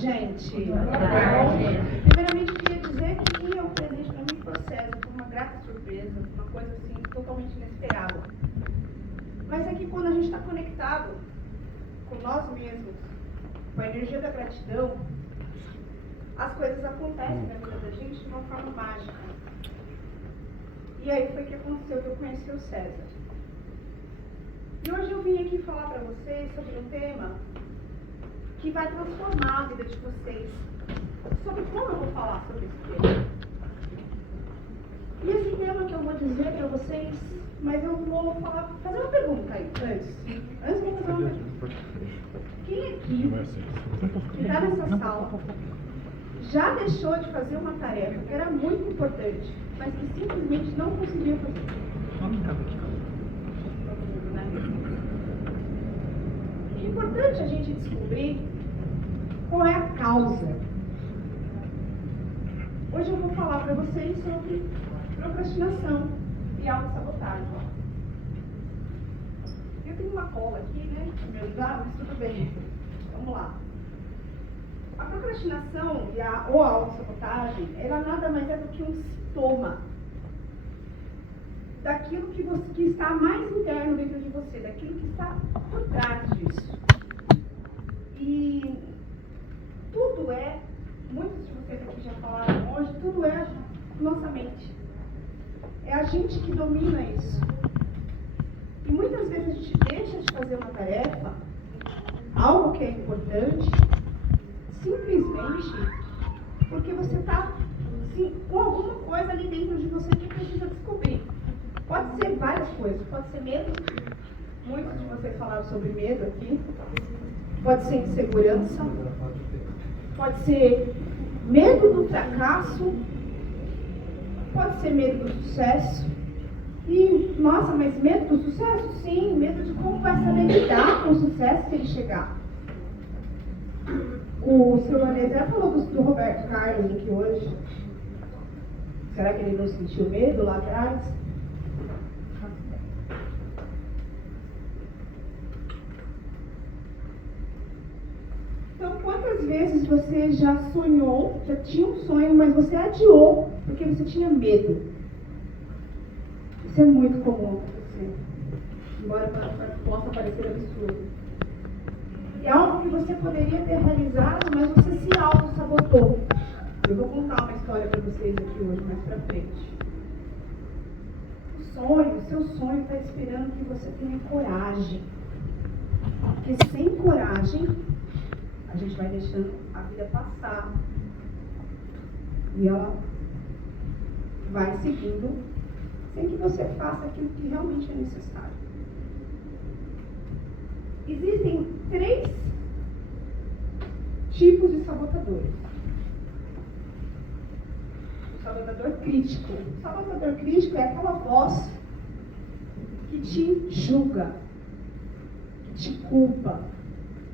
gente? Boa tarde. Primeiramente, eu queria dizer que o presente para mim foi o César, foi uma grata surpresa, uma coisa assim totalmente inesperada. Mas é que quando a gente está conectado com nós mesmos, com a energia da gratidão, as coisas acontecem na vida da gente de uma forma mágica. E aí foi que aconteceu que eu conheci o César. E hoje eu vim aqui falar para vocês sobre um tema que vai transformar a vida de vocês. Sobre como eu vou falar sobre esse tema. E esse tema que eu vou dizer para vocês, mas eu vou fazer uma pergunta aí, antes. Antes eu vou fazer uma pergunta. Quem aqui, que está nessa sala, já deixou de fazer uma tarefa que era muito importante, mas que simplesmente não conseguiu fazer? É importante a gente descobrir qual é a causa. Hoje eu vou falar para vocês sobre procrastinação e autossabotagem. Eu tenho uma cola aqui, né, para me ajudar, mas tudo bem. Vamos lá. A procrastinação ou a autossabotagem, ela nada mais é do que um sintoma daquilo que está mais interno dentro de você, daquilo que está por trás disso. E tudo muitos de vocês aqui já falaram hoje, tudo é nossa mente. É a gente que domina isso. E muitas vezes a gente deixa de fazer uma tarefa, algo que é importante, simplesmente porque você está com alguma coisa ali dentro de você que precisa descobrir. Pode ser várias coisas, pode ser medo, muitos de vocês falaram sobre medo aqui, pode ser insegurança, pode ser medo do fracasso, pode ser medo do sucesso. E, nossa, mas medo do sucesso? Sim, medo de como vai saber lidar com o sucesso se ele chegar. O seu Lanezer falou do Roberto Carlos aqui hoje. Será que ele não sentiu medo lá atrás? Então, quantas vezes você já sonhou, já tinha um sonho, mas você adiou porque você tinha medo? Isso é muito comum acontecer, embora possa parecer absurdo. É algo que você poderia ter realizado, mas você se auto-sabotou. Eu vou contar uma história para vocês aqui hoje, mais pra frente. O seu sonho está esperando que você tenha coragem. Porque sem coragem, a gente vai deixando a vida passar. E ela vai seguindo, sem que você faça aquilo que realmente é necessário. Existem 3 tipos de sabotadores. O sabotador crítico. O sabotador crítico é aquela voz que te julga, que te culpa.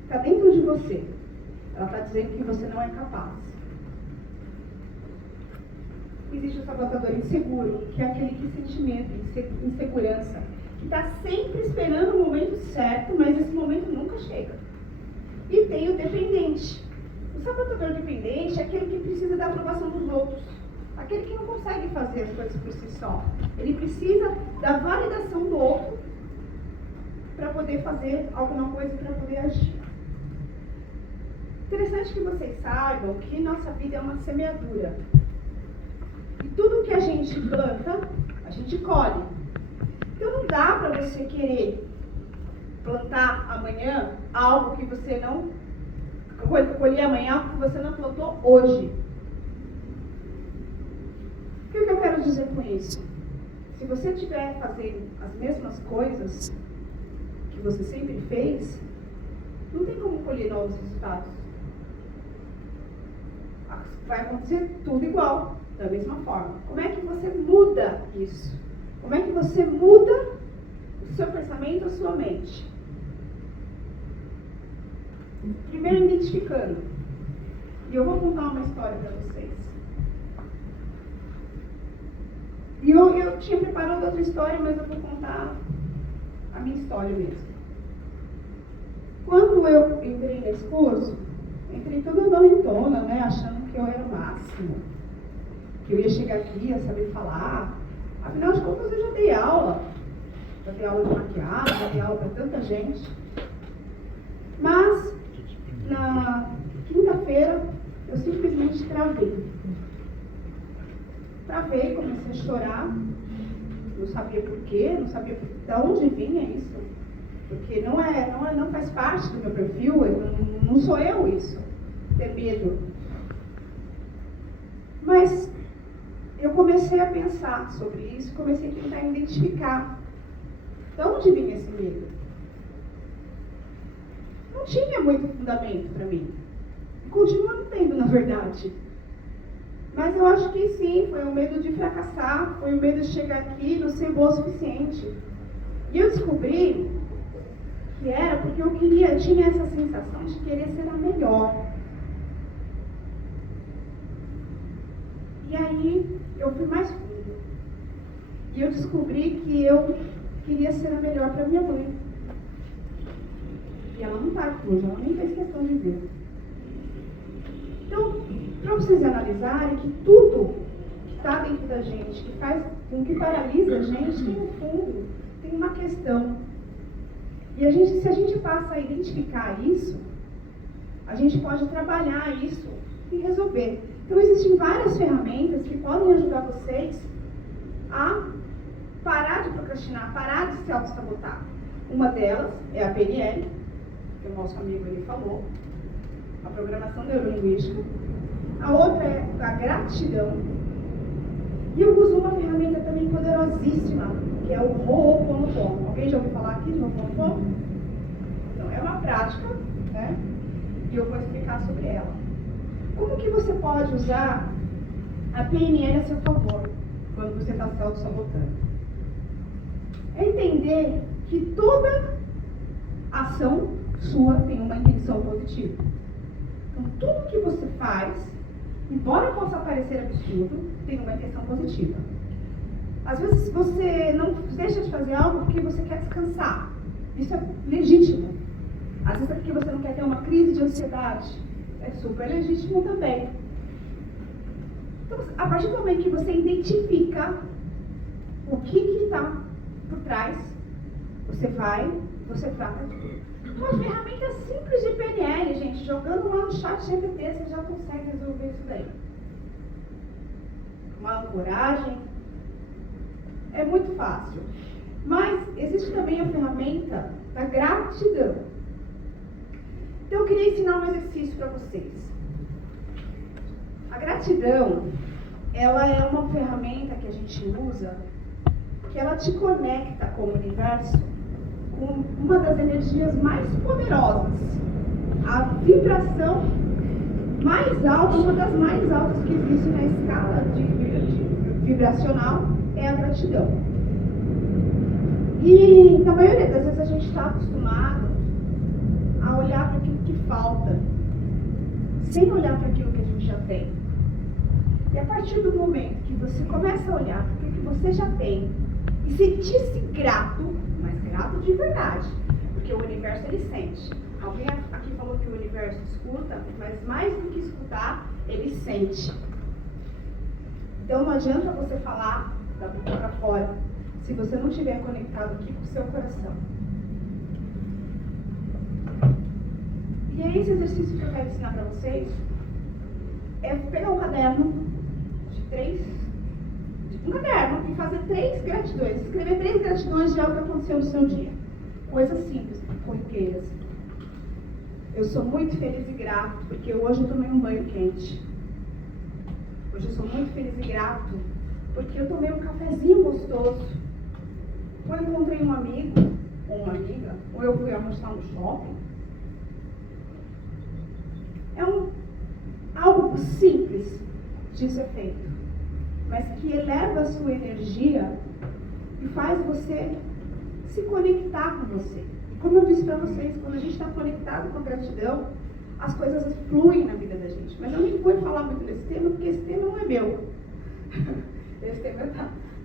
Está dentro de você. Ela está dizendo que você não é capaz. Existe o sabotador inseguro, que é aquele que sentimento, insegurança, que está sempre esperando o momento certo, mas esse momento nunca chega. E tem o dependente. O sabotador dependente é aquele que precisa da aprovação dos outros. Aquele que não consegue fazer as coisas por si só. Ele precisa da validação do outro para poder fazer alguma coisa, para poder agir. Interessante que vocês saibam que nossa vida é uma semeadura. E tudo que a gente planta, a gente colhe. Então não dá para você querer plantar amanhã algo que você não colher amanhã, algo que você não plantou hoje. O que eu quero dizer com isso? Se você estiver fazendo as mesmas coisas que você sempre fez, não tem como colher novos resultados. Vai acontecer tudo igual, da mesma forma. Como é que você muda isso? Como é que você muda o seu pensamento, a sua mente? Primeiro identificando. E eu vou contar uma história para vocês. E eu tinha preparado outra história, mas eu vou contar a minha história mesmo. Quando eu entrei nesse curso, Entrei toda valentona, né? Achando que eu era o máximo. Que eu ia chegar aqui, ia saber falar. Afinal de contas, eu já dei aula. Já dei aula de maquiagem, já dei aula para tanta gente. Mas, na quinta-feira, eu simplesmente travei. Travei, comecei a chorar. Não sabia por quê, não sabia de onde vinha isso. Porque não faz parte do meu perfil, não sou eu isso, ter medo. Mas eu comecei a pensar sobre isso, comecei a tentar identificar de onde vinha esse medo. Não tinha muito fundamento para mim. E continua não tendo, na verdade. Mas eu acho que sim, foi o medo de fracassar, foi o medo de chegar aqui e não ser boa o suficiente. E eu descobri que era porque eu tinha essa sensação de querer ser a melhor. E aí eu fui mais fundo. E eu descobri que eu queria ser a melhor para minha mãe. E ela não está aqui hoje, ela nem fez questão de ver. Então, para vocês analisarem que tudo que está dentro da gente, que paralisa a gente, tem um fundo, tem uma questão. E se a gente passa a identificar isso, a gente pode trabalhar isso e resolver. Então, existem várias ferramentas que podem ajudar vocês a parar de procrastinar, parar de se auto-sabotar. Uma delas é a PNL, que o nosso amigo ele falou, a programação neurolinguística. A outra é a gratidão. E eu uso uma ferramenta também poderosíssima, que é o Ho'oponopono. Alguém já ouviu falar aqui de Ho'oponopono? Então, é uma prática, né? E eu vou explicar sobre ela. Como que você pode usar a PNL a seu favor, quando você está se auto-sabotando? É entender que toda ação sua tem uma intenção positiva. Então, tudo que você faz, embora possa parecer absurdo, tem uma intenção positiva. Às vezes você não deixa de fazer algo porque você quer descansar. Isso é legítimo. Às vezes é porque você não quer ter uma crise de ansiedade. É super legítimo também. Então, a partir do momento que você identifica o que está por trás, você trata tudo. Uma ferramenta simples de PNL, gente, jogando lá no chat GPT, você já consegue resolver isso daí. Uma ancoragem. É muito fácil. Mas existe também a ferramenta da gratidão. Então eu queria ensinar um exercício para vocês. A gratidão, ela é uma ferramenta que a gente usa, que ela te conecta com o universo com uma das energias mais poderosas. A vibração mais alta, uma das mais altas que existe na escala de vibracional, é a gratidão. E na maioria das vezes a gente está acostumado a olhar para aquilo que falta, sem olhar para aquilo que a gente já tem. E a partir do momento que você começa a olhar para aquilo que você já tem e sentir-se grato, mas grato de verdade, porque o universo ele sente. Alguém aqui falou que o universo escuta, mas mais do que escutar, ele sente. Então não adianta você falar da boca para fora, se você não estiver conectado aqui com o seu coração. E aí esse exercício que eu quero ensinar para vocês é pegar um caderno e fazer 3 gratidões. Escrever 3 gratidões de algo que aconteceu no seu dia. Coisas simples, corriqueiras. Eu sou muito feliz e grato porque hoje eu tomei um banho quente. Hoje eu sou muito feliz e grato porque eu tomei um cafezinho gostoso. Ou eu encontrei um amigo ou uma amiga, ou eu fui almoçar no shopping. É algo simples de ser feito, mas que eleva a sua energia e faz você se conectar com você. E como eu disse para vocês, quando a gente está conectado com a gratidão, as coisas fluem na vida da gente. Mas eu nem vou falar muito desse tema, porque esse tema não é meu. Esse tema é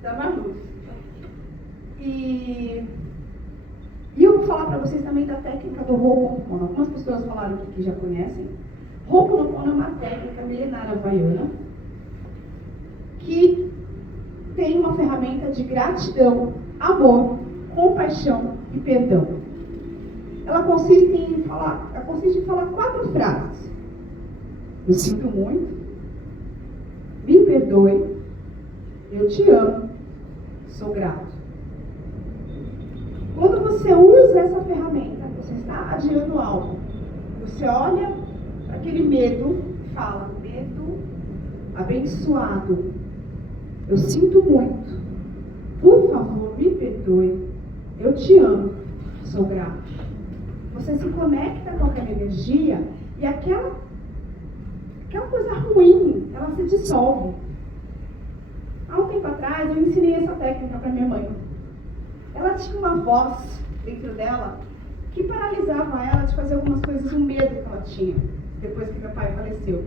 da Manu. E eu vou falar para vocês também da técnica do Ho'oponopono. Algumas pessoas falaram que já conhecem. Ho'oponopono é uma técnica milenar havaiana que tem uma ferramenta de gratidão, amor, compaixão e perdão. Ela consiste em falar 4 frases. Eu sinto muito, me perdoe, eu te amo, sou grato. Quando você usa essa ferramenta, você está adiando algo. Você olha para aquele medo e fala: medo abençoado, eu sinto muito, por favor, me perdoe, eu te amo, sou grato. Você se conecta com aquela energia e aquela coisa ruim, ela se dissolve. Há um tempo atrás, eu ensinei essa técnica para minha mãe. Ela tinha uma voz dentro dela que paralisava ela de fazer algumas coisas, um medo que ela tinha, depois que meu pai faleceu.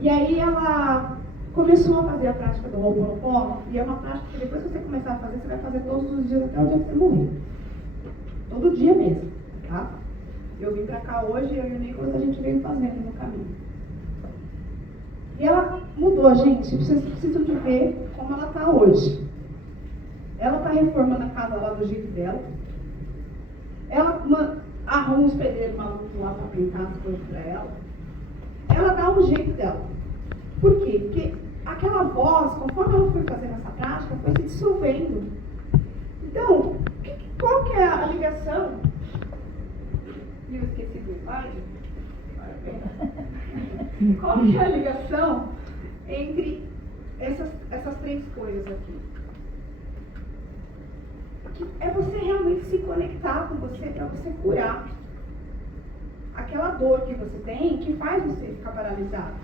E aí ela começou a fazer a prática do Ho'oponopono, e é uma prática que depois que você começar a fazer, você vai fazer todos os dias até o dia que você morrer. Todo dia mesmo, tá? Eu vim pra cá hoje, eu e o Nicolas, a gente veio fazendo no caminho. E ela mudou, gente. Vocês precisam de ver como ela tá hoje. Ela tá reformando a casa lá do jeito dela. Ela arruma os pedreiros malucos lá pra pintar as coisas pra ela. Ela dá um jeito dela. Por quê? Porque aquela voz, conforme ela foi fazendo essa prática, foi se dissolvendo. Então, qual que é a ligação? Eu esqueci do slide. Qual que é a ligação entre essas 3 coisas aqui? Que é você realmente se conectar com você para você curar aquela dor que você tem, que faz você ficar paralisado.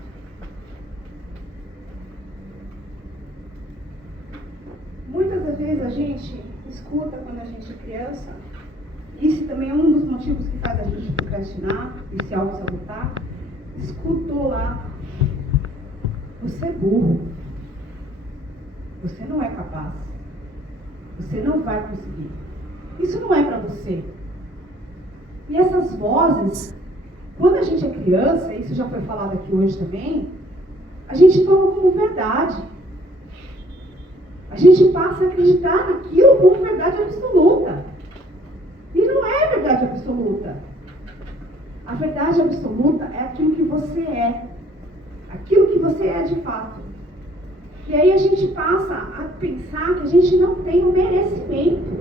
Muitas das vezes a gente escuta quando a gente é criança, isso também é um dos motivos que faz a gente procrastinar e se auto-sabotar. Escutou lá: você é burro, você não é capaz, você não vai conseguir, isso não é para você. E essas vozes, quando a gente é criança, isso já foi falado aqui hoje também, a gente toma como verdade. A gente passa a acreditar naquilo como verdade absoluta. E não é verdade absoluta. A verdade absoluta é aquilo que você é. Aquilo que você é de fato. E aí a gente passa a pensar que a gente não tem o merecimento.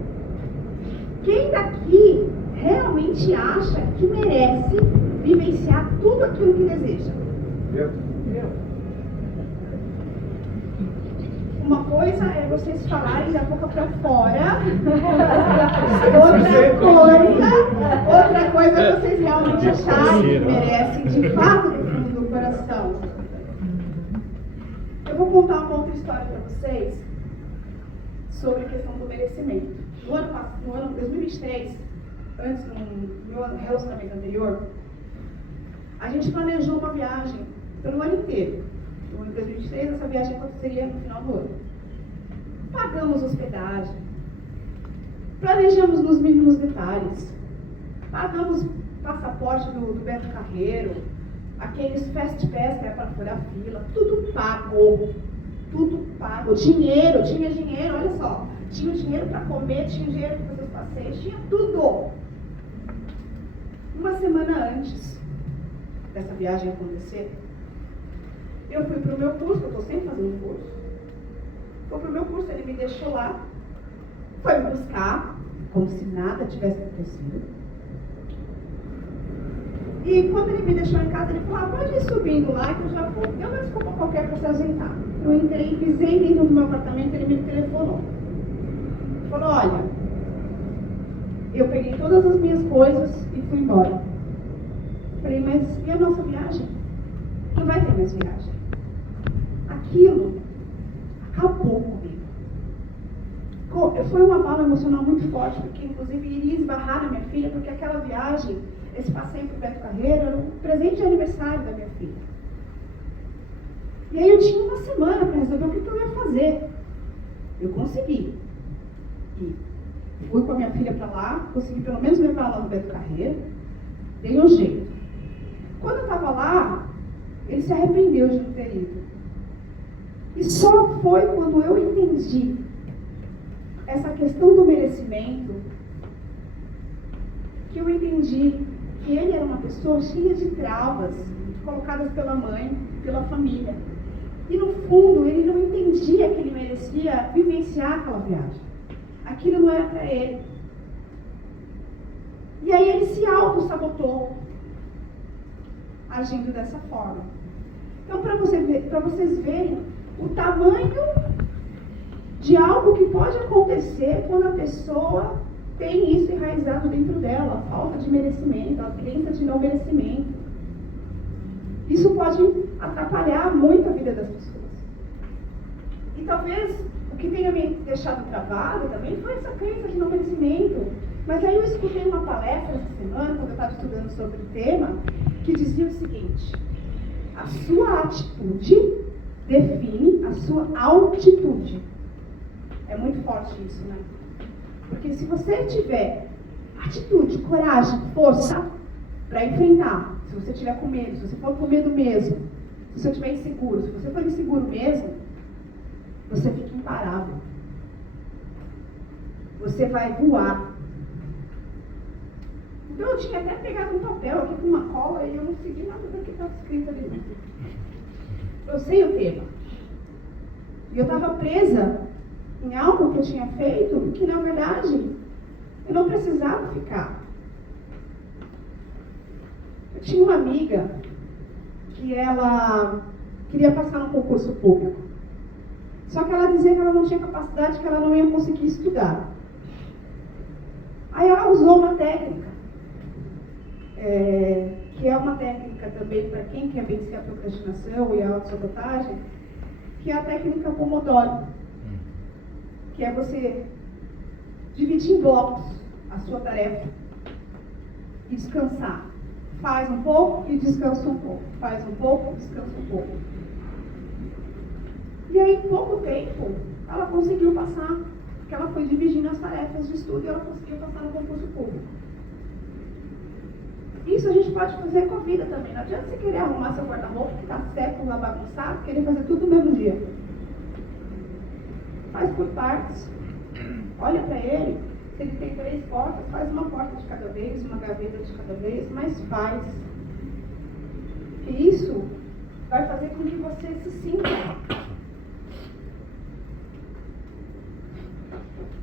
Quem daqui realmente acha que merece vivenciar tudo aquilo que deseja? Eu. Uma coisa é vocês falarem da boca para fora, outra coisa é vocês realmente acharem que merecem de fato do fundo do coração. Eu vou contar uma outra história para vocês sobre a questão do merecimento. No ano 2023, antes do meu relacionamento anterior, a gente planejou uma viagem pelo ano inteiro. No ano 2023, essa viagem aconteceria no final do ano. Pagamos hospedagem, planejamos nos mínimos detalhes, pagamos passaporte do Beto Carreiro, aqueles fast pass que é para furar fila, tudo pago, tinha dinheiro, olha só, tinha dinheiro para comer, tinha dinheiro para fazer os passeios, tinha tudo. Uma semana antes dessa viagem acontecer, eu fui para o meu curso, eu estou sempre fazendo curso. Fui para o meu curso, ele me deixou lá, foi me buscar, como se nada tivesse acontecido. E quando ele me deixou em casa, ele falou: pode ir subindo lá que eu já vou. Deu uma desculpa qualquer para se ausentar. Eu entrei, pisei dentro do meu apartamento, ele me telefonou. Falou: olha, eu peguei todas as minhas coisas e fui embora. Falei: mas e a nossa viagem? Não vai ter mais viagem. Aquilo acabou comigo. Foi um abalo emocional muito forte, porque inclusive iria esbarrar na minha filha, porque aquela viagem, esse passeio para o Beto Carreiro, era um presente de aniversário da minha filha. E aí eu tinha uma semana para resolver o que eu ia fazer. Eu consegui. E fui com a minha filha para lá, consegui pelo menos levar ela no Beto Carreiro, dei um jeito. Quando eu estava lá, ele se arrependeu de não ter ido. E só foi quando eu entendi essa questão do merecimento que eu entendi que ele era uma pessoa cheia de travas colocadas pela mãe, pela família. E no fundo, ele não entendia que ele merecia vivenciar aquela viagem. Aquilo não era para ele. E aí ele se auto-sabotou, agindo dessa forma. Então, para vocês verem o tamanho de algo que pode acontecer quando a pessoa tem isso enraizado dentro dela, a falta de merecimento, a crença de não merecimento. Isso pode atrapalhar muito a vida das pessoas. E talvez o que tenha me deixado travado também foi essa crença de não merecimento. Mas aí eu escutei uma palestra essa semana, quando eu estava estudando sobre o tema, que dizia o seguinte: a sua atitude define a sua altitude. É muito forte isso, né? Porque se você tiver atitude, coragem, força para enfrentar, se você tiver com medo, se você for com medo mesmo, se você estiver inseguro, se você for inseguro mesmo, você fica imparável. Você vai voar. Então eu tinha até pegado um papel aqui com uma cola e eu não segui nada do que estava escrito ali. Eu sei o tema. E eu estava presa em algo que eu tinha feito que, na verdade, eu não precisava ficar. Eu tinha uma amiga que ela queria passar no concurso público. Só que ela dizia que ela não tinha capacidade, que ela não ia conseguir estudar. Aí ela usou uma técnica, que é uma técnica também para quem quer vencer a procrastinação e a autossabotagem, que é a técnica Pomodoro, que é você dividir em blocos a sua tarefa e descansar. Faz um pouco e descansa um pouco. Faz um pouco e descansa um pouco. E aí, em pouco tempo, ela conseguiu passar, porque ela foi dividindo as tarefas de estudo e ela conseguiu passar no concurso público. Isso a gente pode fazer com a vida também. Não adianta você querer arrumar seu guarda-roupa que está século lá bagunçado, querer fazer tudo no mesmo dia. Faz por partes. Olha para ele. Se ele tem 3 portas, faz uma porta de cada vez, uma gaveta de cada vez, mas faz. E isso vai fazer com que você se sinta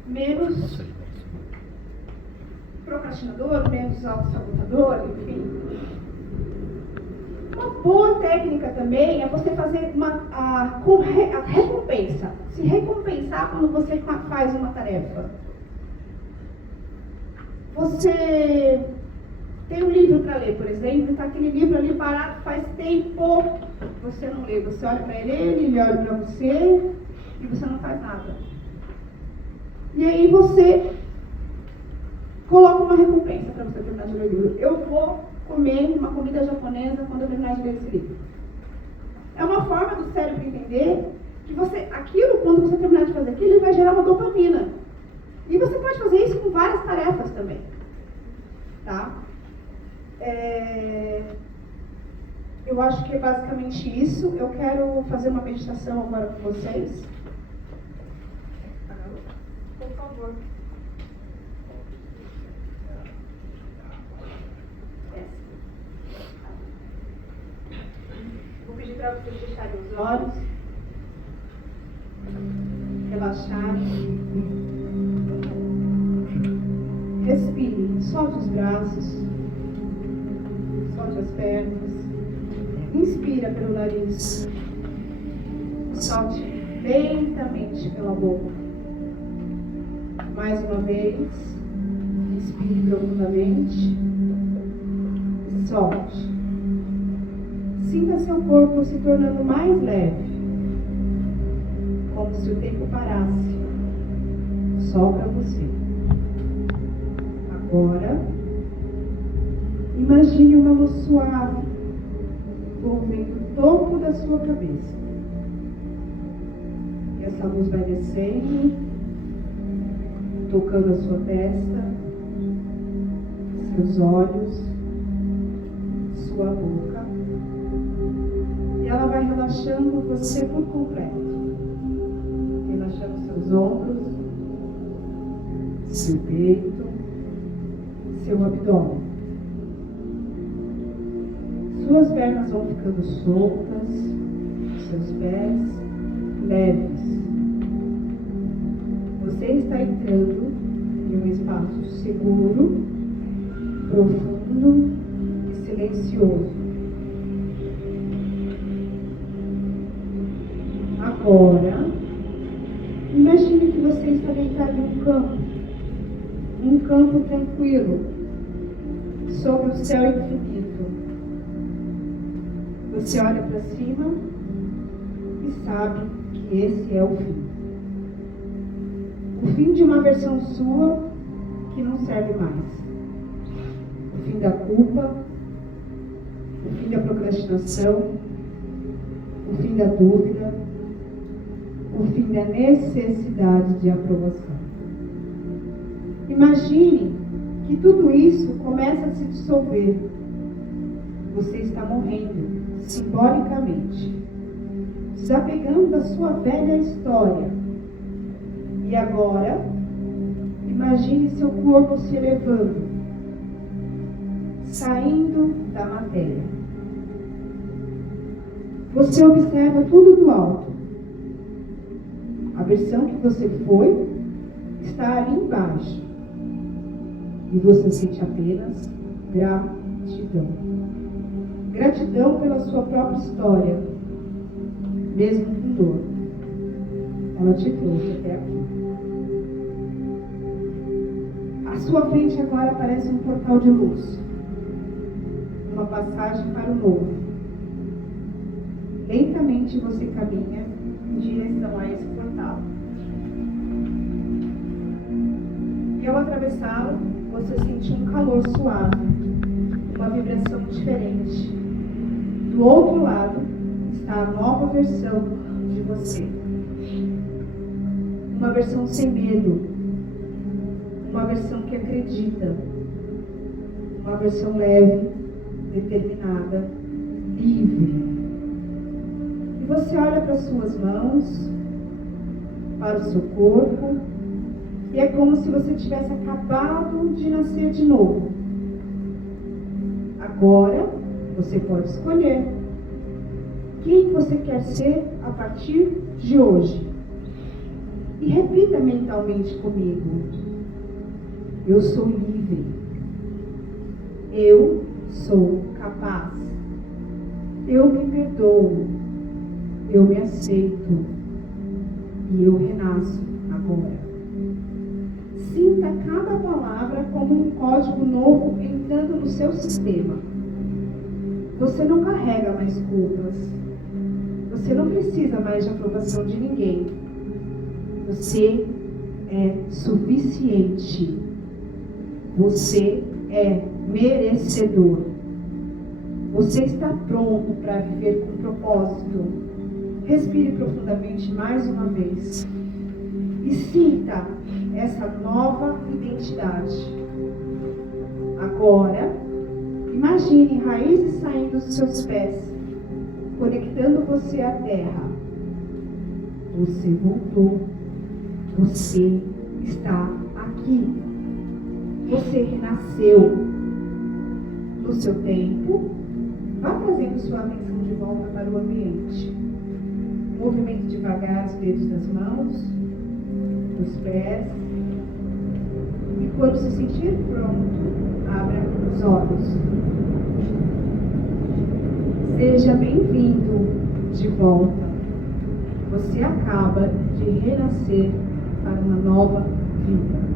menos procrastinador, menos autossabotador, enfim. Uma boa técnica também é você fazer a recompensa. Se recompensar quando você faz uma tarefa. Você tem um livro para ler, por exemplo, está aquele livro ali parado faz tempo, você não lê, você olha para ele olha para você e você não faz nada. E aí você coloca uma recompensa para você terminar de ler o livro. Eu vou comer uma comida japonesa quando eu terminar de ler esse livro. É uma forma do cérebro entender que aquilo, quando você terminar de fazer aquilo, ele vai gerar uma dopamina. E você pode fazer isso com várias tarefas também. Tá? Eu acho que é basicamente isso. Eu quero fazer uma meditação agora com vocês. Por favor. Vou pedir para vocês fecharem os olhos, relaxarem. Respire, solte os braços, solte as pernas, inspira pelo nariz, solte lentamente pela boca. Mais uma vez, inspire profundamente, solte. Sinta seu corpo se tornando mais leve, como se o tempo parasse, só para você. Agora, imagine uma luz suave envolvendo o topo da sua cabeça. E essa luz vai descendo, tocando a sua testa, seus olhos, sua boca. E ela vai relaxando você por completo. Relaxando seus ombros, seu peito, seu abdômen. Suas pernas vão ficando soltas, seus pés leves. Você está entrando em um espaço seguro, profundo e silencioso. Agora, imagine que você está deitado em um campo tranquilo, sob o céu infinito. Você olha para cima e sabe que esse é o fim. O fim de uma versão sua que não serve mais. O fim da culpa, o fim da procrastinação, o fim da dúvida, o fim da necessidade de aprovação. Imagine que tudo isso começa a se dissolver. Você está morrendo, simbolicamente, desapegando da sua velha história. E agora, imagine seu corpo se elevando, saindo da matéria. Você observa tudo do alto. A versão que você foi está ali embaixo. E você sente apenas gratidão. Gratidão pela sua própria história, mesmo com dor. Ela te trouxe até aqui. À sua frente agora aparece um portal de luz. Uma passagem para o novo. Lentamente você caminha em direção a esse portal. E ao atravessá-lo, você sente um calor suave, uma vibração diferente. Do outro lado está a nova versão de você. Uma versão sem medo. Uma versão que acredita. Uma versão leve, determinada, livre. E você olha para as suas mãos, para o seu corpo, e é como se você tivesse acabado de nascer de novo. Agora, você pode escolher quem você quer ser a partir de hoje. E repita mentalmente comigo: eu sou livre. Eu sou capaz. Eu me perdoo. Eu me aceito. E eu renasço agora. Sinta cada palavra como um código novo entrando no seu sistema. Você não carrega mais culpas. Você não precisa mais de aprovação de ninguém. Você é suficiente. Você é merecedor. Você está pronto para viver com propósito. Respire profundamente mais uma vez. E sinta essa nova identidade. Agora, imagine raízes saindo dos seus pés, conectando você à terra. Você voltou. Você está aqui. Você renasceu. No seu tempo, vá trazendo sua atenção de volta para o ambiente. Movimento devagar os dedos das mãos, dos pés. E quando se sentir pronto, abra os olhos. Seja bem-vindo de volta. Você acaba de renascer para uma nova vida.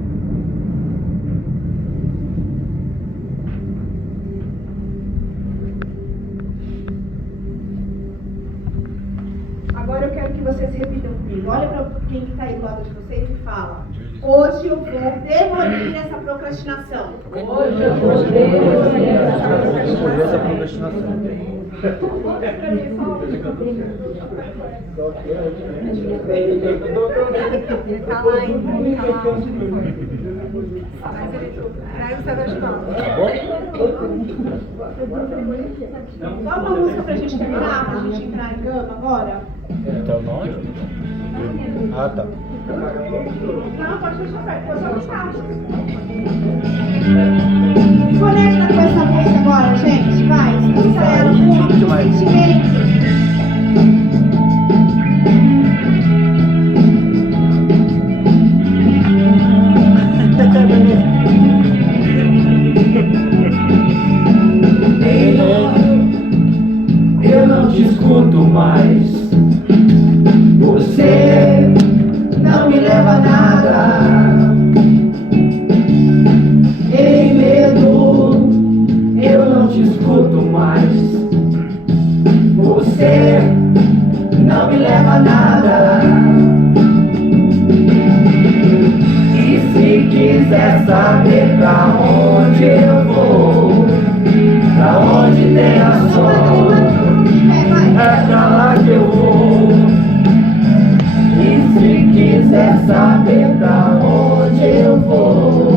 Agora eu quero que vocês repitam comigo. Olha para quem está aí do lado de vocês e fala: hoje eu vou demolir essa procrastinação. Hoje eu vou demolir essa procrastinação. Ele tá lá, hein? Mas ele Dá uma música pra gente terminar, pra gente entrar em cama agora. Então nós? Ah, tá. Não, pode deixar perto, pode só buscar. Conecta com essa música agora, gente. Vai, escuta ela com muito sentimento. Eu não te escuto mais. Você não me leva a nada. Ei, medo, eu não te escuto mais. Você não me leva a nada. E se quiser saber pra onde eu vou, pra onde tem a sol, é pra lá que eu vou. E se quiser saber pra onde eu vou,